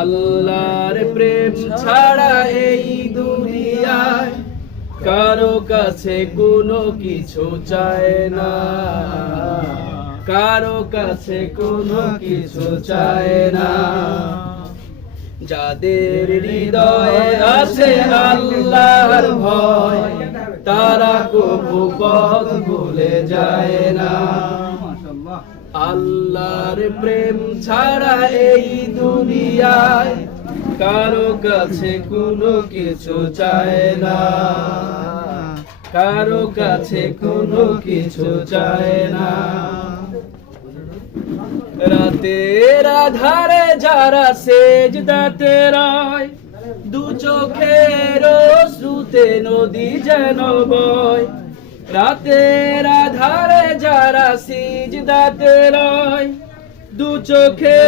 আল্লাহর প্রেম ছাড়া এই দুনিয়ায় কারো কাছে কোনো কিছু চায় না, কারো কাছে কোনো কিছু চায় না। যাদের হৃদয়ে আছে আল্লাহর ভয়, তারা কবু পথ ভুলে যায় না। আল্লাহর প্রেম ছাড়া এই দুনিয়ায় কারো কাছে কোনো কিছু চায় না, কারো কাছে কোনো কিছু চায় না। রাতের আধারে যারা সেজদাতে রয়, দু চোখের অশ্রুতে নদী যেন বয়। রাতের আধারে যারা সিজদাতে রয়, দু চোখে